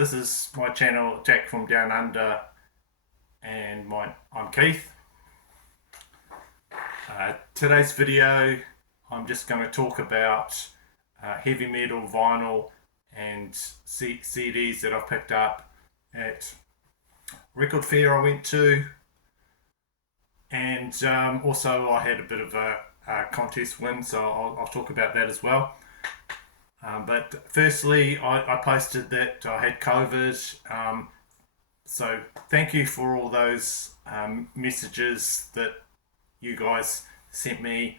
This is my channel, Jack from Down Under, and I'm Keith. Today's video, I'm just going to talk about heavy metal, vinyl, and CDs that I've picked up at record fair I went to, and also I had a bit of a contest win, so I'll talk about that as well. But firstly, I posted that I had COVID, so thank you for all those messages that you guys sent me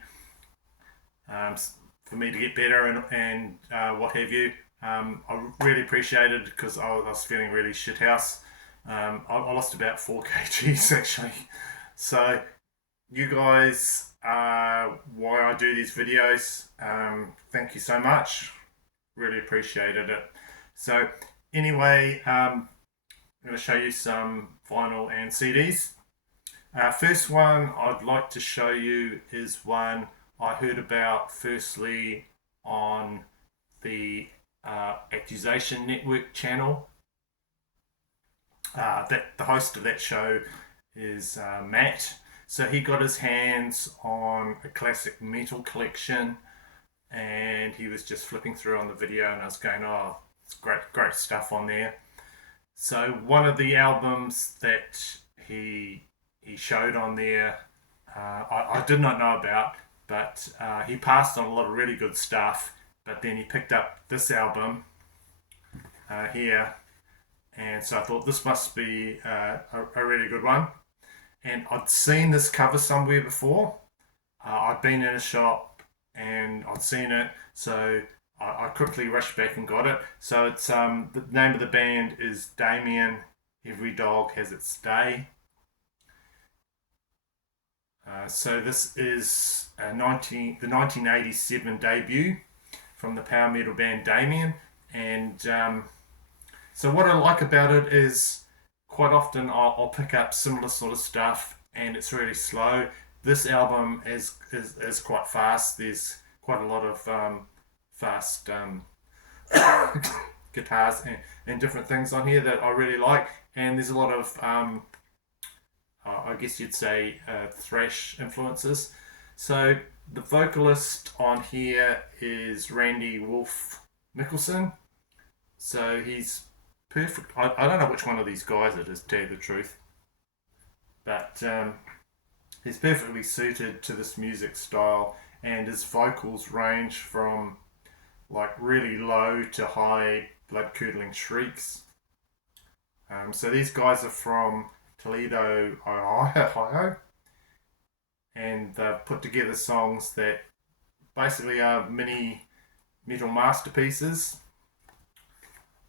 for me to get better and what have you. I really appreciate it because I was feeling really shithouse. I lost about 4 kgs actually. So you guys are why I do these videos. Thank you so much. Really appreciated it. So anyway, I'm going to show you some vinyl and CDs. First one I'd like to show you is one I heard about firstly on the Accusation Network channel. That the host of that show is Matt. So he got his hands on a classic metal collection, and he was just flipping through on the video, and I was going, oh, it's great stuff on there. So one of the albums that he showed on there, I did not know about, but he passed on a lot of really good stuff, but then he picked up this album here, and so I thought this must be a really good one. And I'd seen this cover somewhere before. I'd been in a shop and I'd seen it, so I quickly rushed back and got it. So it's the name of the band is Damien. Every Dog Has Its Day. So this is the 1987 debut from the power metal band Damien, and so what I like about it is quite often I'll pick up similar sort of stuff and it's really slow. This album is quite fast. There's quite a lot of fast guitars and different things on here that I really like, and there's a lot of I guess you'd say thrash influences. So the vocalist on here is Randy Wolf Mickelson. So he's perfect. I don't know which one of these guys it is, to tell you the truth, but he's perfectly suited to this music style, and his vocals range from like really low to high blood-curdling shrieks. So these guys are from Toledo, Ohio, and they've put together songs that basically are mini metal masterpieces.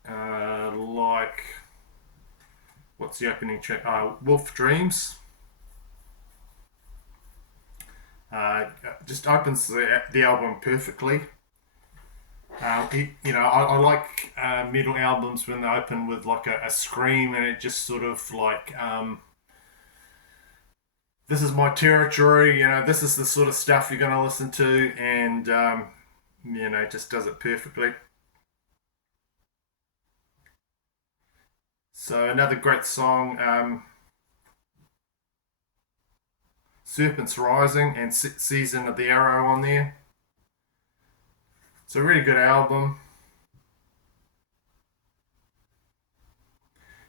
Like, what's the opening track? Wolf Dreams. Just opens the album perfectly. I like metal albums when they open with like a scream, and it just sort of like, this is my territory, this is the sort of stuff you're going to listen to, and just does it perfectly. So another great song, Serpents Rising and Season of the Arrow on there. It's a really good album.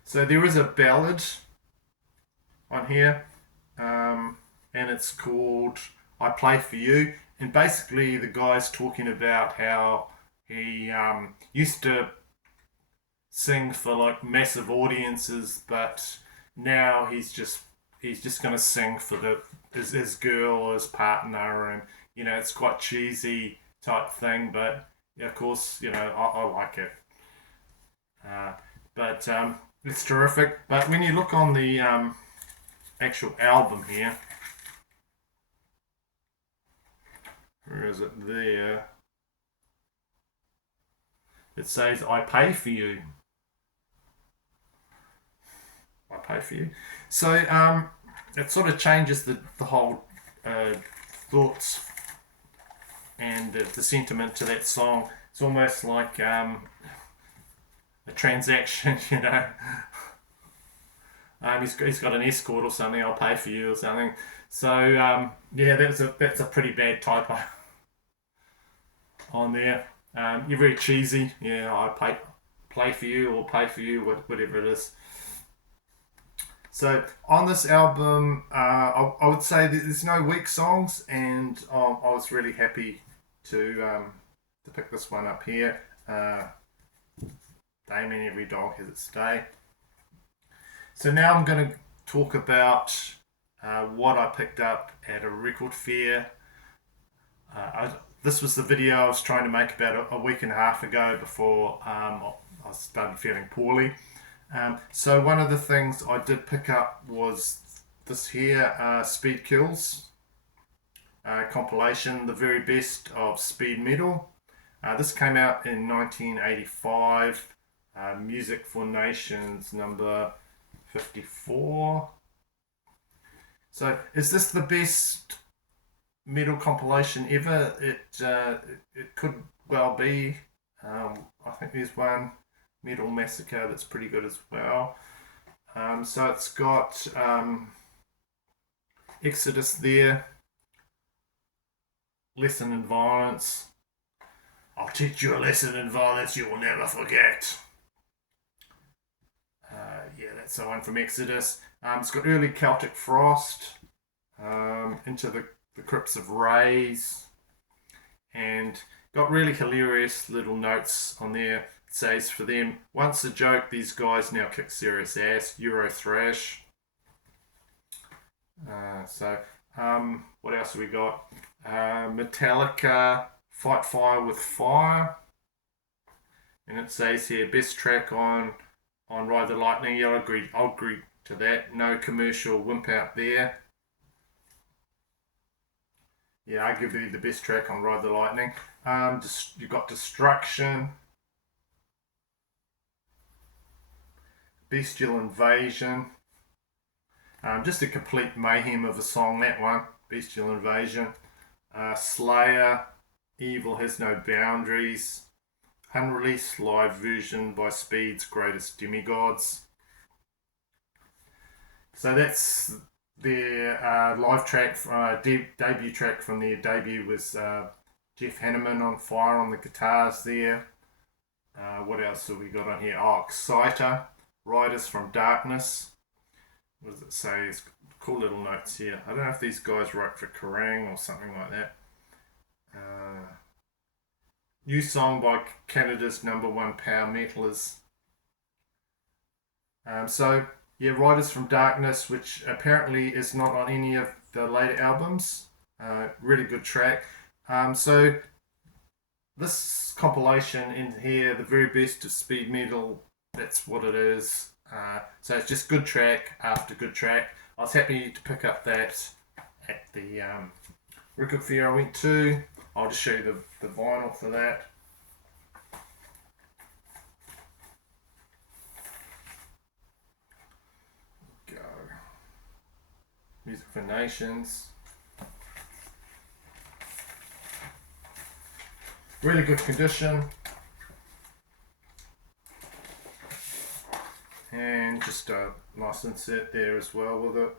So there is a ballad on here, and it's called I Play For You. And basically the guy's talking about how he used to sing for like massive audiences, but now he's just going to sing for his girl or his partner, and it's quite cheesy type thing, but of course I like it. But it's terrific. But when you look on the actual album here, where is it there? It says I pay for you. I pay for you. So it sort of changes the whole thoughts and the sentiment to that song. It's almost like a transaction, you know. He's got an escort or something. I'll pay for you or something. So yeah, that's a pretty bad typo on there. You're very cheesy. Yeah, I play for you or pay for you, whatever it is. So on this album, I would say that there's no weak songs, and I was really happy to pick this one up here. Damien, Every Dog Has Its Day. So now I'm going to talk about what I picked up at a record fair. This was the video I was trying to make about a week and a half ago before I started feeling poorly. So one of the things I did pick up was this here, Speed Kills compilation, the very best of speed metal. This came out in 1985, Music for Nations number 54. So is this the best metal compilation ever? It could well be. I think there's one, Metal Massacre, that's pretty good as well. So it's got Exodus there, Lesson in Violence. I'll teach you a lesson in violence you will never forget. Yeah, that's the one from Exodus. It's got early Celtic Frost, Into the Crypts of Rays, and got really hilarious little notes on there. It says, for them, once a joke, these guys now kick serious ass, Euro thrash. What else have we got? Metallica, Fight Fire with Fire. And it says here, best track on Ride the Lightning. Yeah, I'll agree to that. No commercial wimp out there. Yeah, I give you the best track on Ride the Lightning. You've got Destruction, Bestial Invasion. Just a complete mayhem of a song, that one. Bestial Invasion. Slayer, Evil Has No Boundaries. Unreleased live version by Speed's Greatest Demigods. So that's their live track, debut track from their debut was Jeff Hanneman on fire on the guitars there. What else have we got on here? Oh, Exciter, Riders from Darkness. What does it say? It's cool little notes here. I don't know if these guys wrote for Kerrang or something like that. New song by Canada's #1 power metalers. Riders from Darkness, which apparently is not on any of the later albums. Really good track. So this compilation in here, the very best of speed metal, that's what it is. So it's just good track after good track. I was happy to pick up that at the record fair I went to. I'll just show you the vinyl for that. Go. Music for Nations. Really good condition. And just a nice insert there as well with it.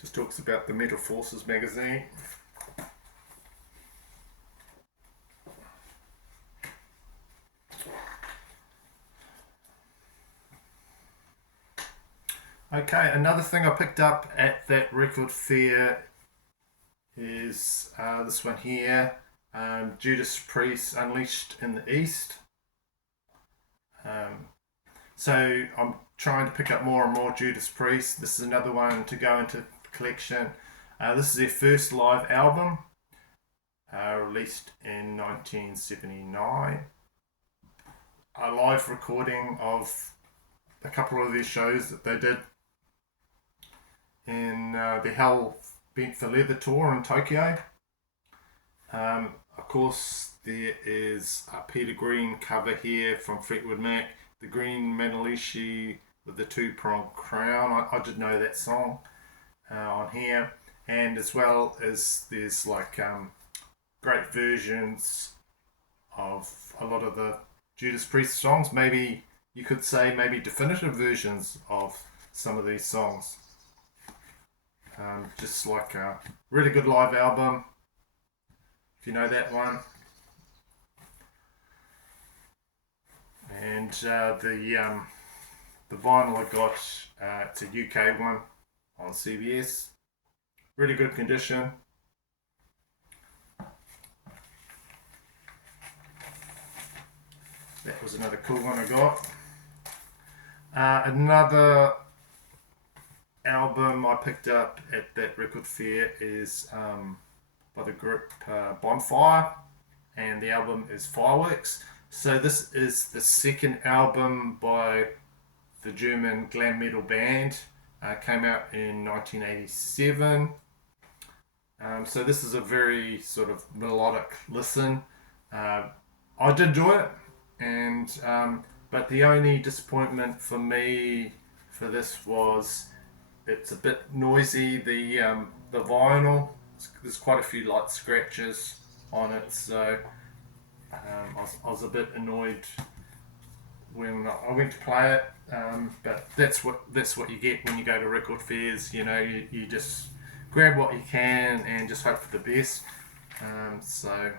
Just talks about the Metal Forces magazine. Okay, another thing I picked up at that record fair is this one here, Judas Priest Unleashed in the East. So I'm trying to pick up more and more Judas Priest. This is another one to go into the collection. This is their first live album, released in 1979. A live recording of a couple of their shows that they did in the Hell Bent for Leather tour in Tokyo. Of course, there is a Peter Green cover here from Fleetwood Mac, the Green Manalishi with the two-pronged crown. I did know that song on here. and as well as there's like great versions of a lot of the Judas Priest songs. Maybe you could say maybe definitive versions of some of these songs. Just like a really good live album, if you know that one. And the vinyl I got, it's a UK one on CBS. Really good condition. That was another cool one I got. Another album I picked up at that record fair is by the group Bonfire, and the album is Fireworks. So this is the second album by the German glam metal band. Came out in 1987. So this is a very sort of melodic listen. I did enjoy it, and but the only disappointment for me for this was it's a bit noisy. The vinyl, there's quite a few light scratches on it, so I was a bit annoyed when I went to play it. But that's what you get when you go to record fairs. You know, you just grab what you can and just hope for the best. So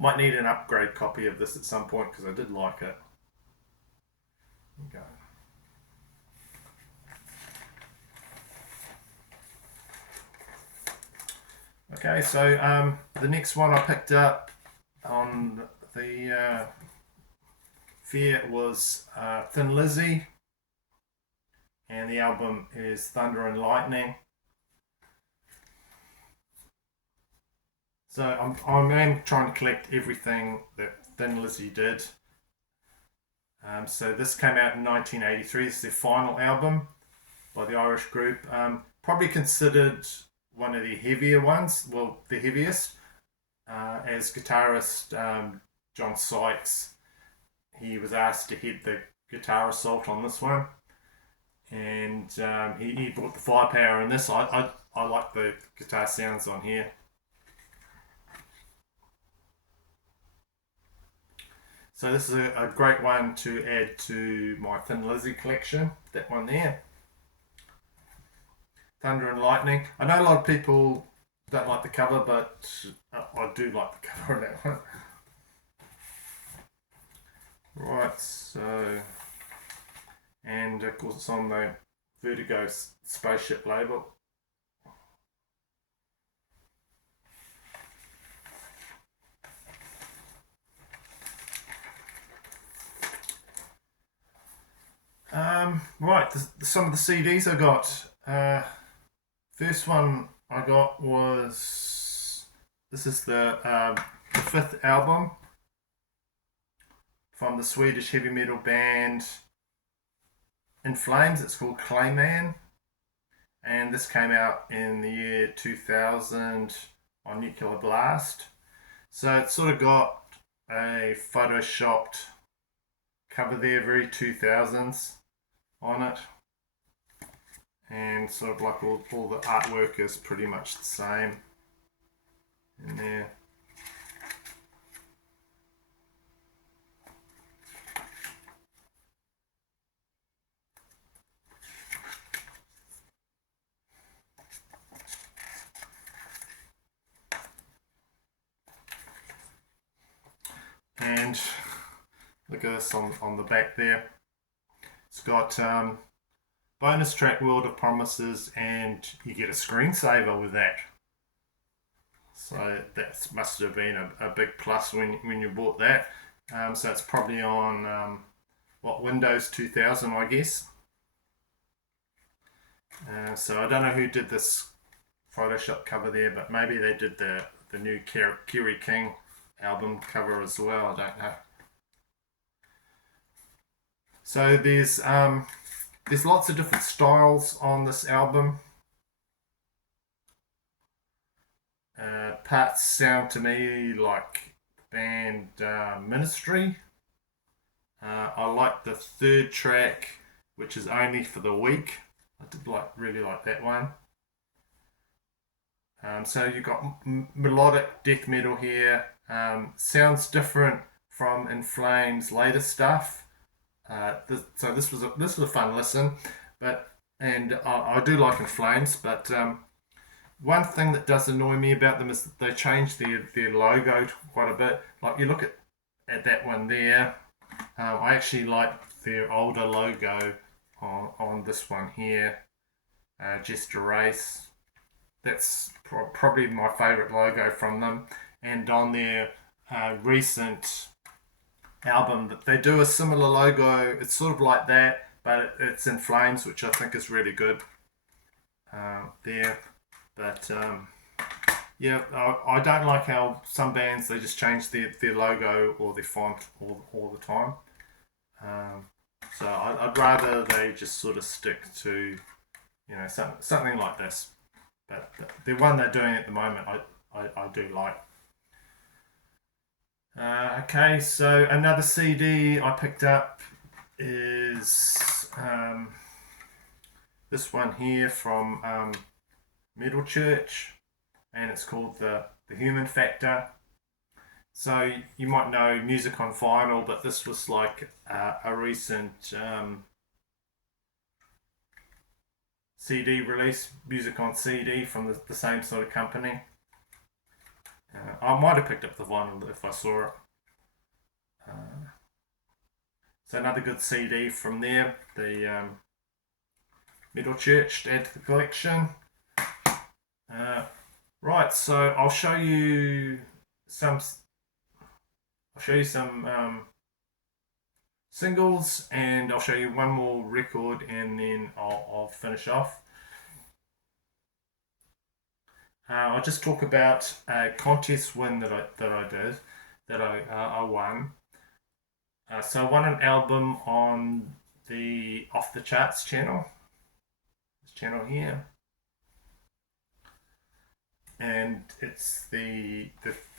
might need an upgrade copy of this at some point because I did like it. Okay. Okay, so the next one I picked up on the fair was Thin Lizzy, and the album is Thunder and Lightning. So I'm trying to collect everything that Thin Lizzy did. So this came out in 1983. This is their final album by the Irish group. Probably considered one of the heavier ones, well, the heaviest, as guitarist John Sykes. He was asked to head the guitar assault on this one, and he brought the firepower in this. I like the guitar sounds on here. So this is a great one to add to my Thin Lizzy collection, that one there. Thunder and Lightning. I know a lot of people don't like the cover, but I do like the cover of that one. Right, so, and of course it's on the Vertigo Spaceship label. Right, some of the CDs I got. First one I got was this is the fifth album from the Swedish heavy metal band In Flames. It's called Clayman, and this came out in the year 2000 on Nuclear Blast. So it's sort of got a photoshopped cover there, very 2000s on it, and sort of like all the artwork is pretty much the same in there. And look at this on the back there. It's got bonus track World of Promises, and you get a screensaver with that. So that must have been a big plus when you bought that. So it's probably on Windows 2000, I guess. So I don't know who did this Photoshop cover there, but maybe they did the new Kerry King album cover as well. I don't know. So there's lots of different styles on this album. Parts sound to me like the band Ministry. I like the third track, which is Only for the Weak. I did really like that one. So you've got melodic death metal here. Sounds different from In Flames' later stuff. So this was a fun listen, but and I do like In Flames, but one thing that does annoy me about them is that they changed their logo quite a bit. Like you look at that one there, I actually like their older logo on this one here, Jester Race. That's probably my favourite logo from them. And on their recent album, that they do a similar logo. It's sort of like that, but it's in flames, which I think is really good. There, but yeah, I don't like how some bands they just change their logo or their font all the time. So I'd rather they just sort of stick to something like this. But the one they're doing at the moment, I do like. Okay, so another CD I picked up is this one here from Metal Church, and it's called the Human Factor. So you might know Music on Vinyl, but this was like a recent CD release, Music on CD from the same sort of company. I might have picked up the vinyl if I saw it. So another good CD from there, the Metal Church to add to the collection. Right, so I'll show you some. Singles, and I'll show you one more record, and then I'll finish off. I'll just talk about a contest win that I won. So I won an album on the Off the Charts channel. This channel here. And it's the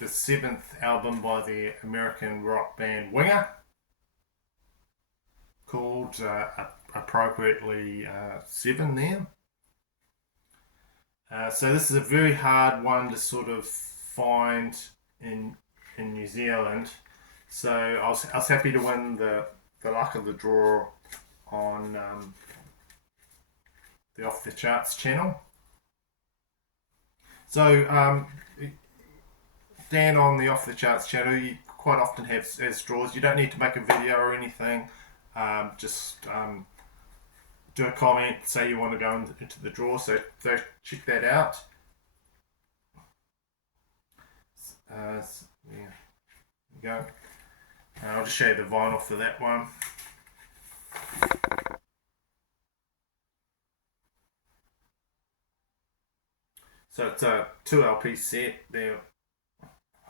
seventh album by the American rock band Winger, called appropriately Seven there. So this is a very hard one to sort of find in New Zealand. So I was happy to win the luck of the draw on the Off the Charts channel. So Dan on the Off the Charts channel, you quite often has draws. You don't need to make a video or anything. Just do a comment, say you want to go into the draw. So check that out. Yeah, there you go. I'll just show you the vinyl for that one. So it's a 2 LP set there,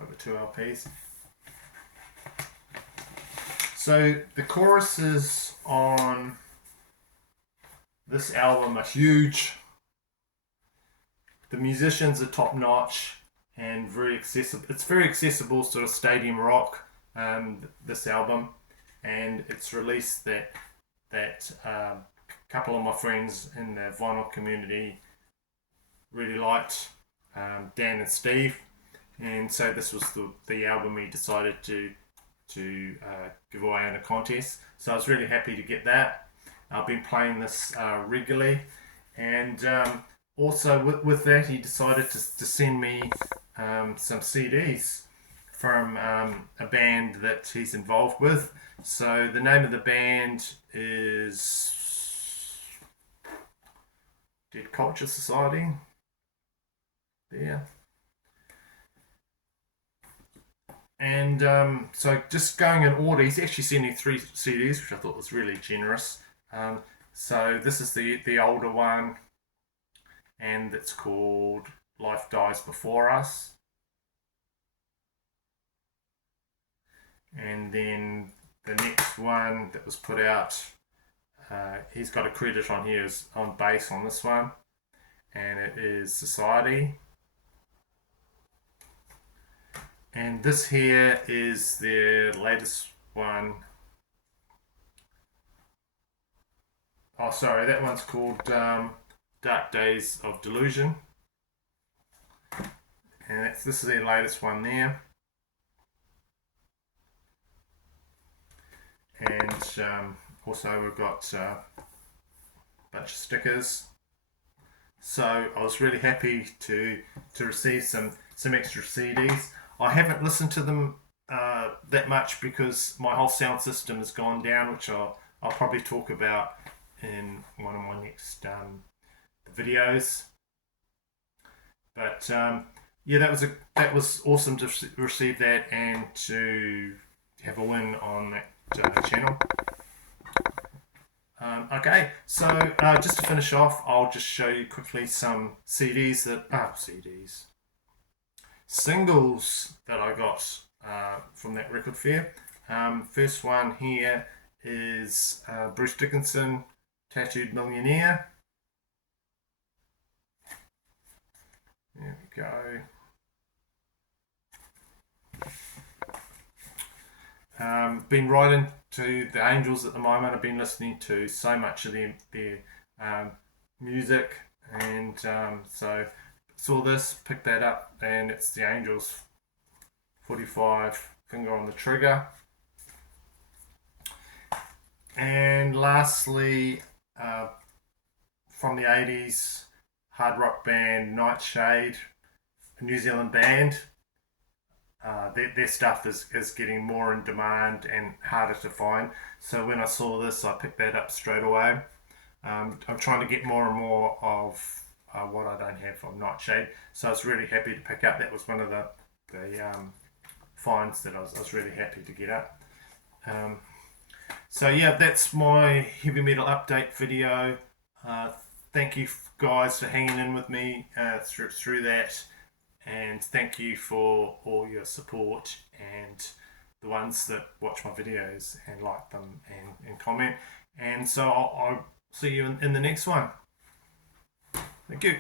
over 2 LPs. So the choruses on this album are huge. The musicians are top notch and very accessible. It's very accessible, sort of stadium rock. This album, and it's released that couple of my friends in the vinyl community really liked, Dan and Steve, and so this was the album we decided to give away in a contest. So I was really happy to get that. I've been playing this regularly, and also with that he decided to send me some CDs from a band that he's involved with. So the name of the band is Dead Culture Society. There. And so just going in order, he's actually sending 3 CDs, which I thought was really generous. So this is the older one, and it's called Life Dies Before Us. And then the next one that was put out, he's got a credit on here is on bass on this one, and it is Society. And this here is their latest one. Oh, sorry, that one's called Dark Days of Delusion. And this is their latest one there. And also we've got a bunch of stickers. So I was really happy to receive some extra CDs. I haven't listened to them that much because my whole sound system has gone down, which I'll probably talk about in one of my next videos. But yeah, that was awesome to receive that and to have a win on that channel. Okay, so just to finish off, I'll just show you quickly some singles that I got from that record fair. First one here is Bruce Dickinson, Tattooed Millionaire. There we go. Been right into the Angels at the moment. I've been listening to so much of their music, and so saw this, picked that up, and it's the Angels 45, Finger on the Trigger. And lastly, from the 80s, hard rock band Nightshade, a New Zealand band. Their stuff is getting more in demand and harder to find. So when I saw this, I picked that up straight away. I'm trying to get more and more of what I don't have from Nightshade. So I was really happy to pick up. That was one of the finds that I was really happy to get up. So yeah, that's my heavy metal update video. Thank you guys for hanging in with me through that. And thank you for all your support and the ones that watch my videos and like them and comment. And so I'll see you in the next one. Thank you.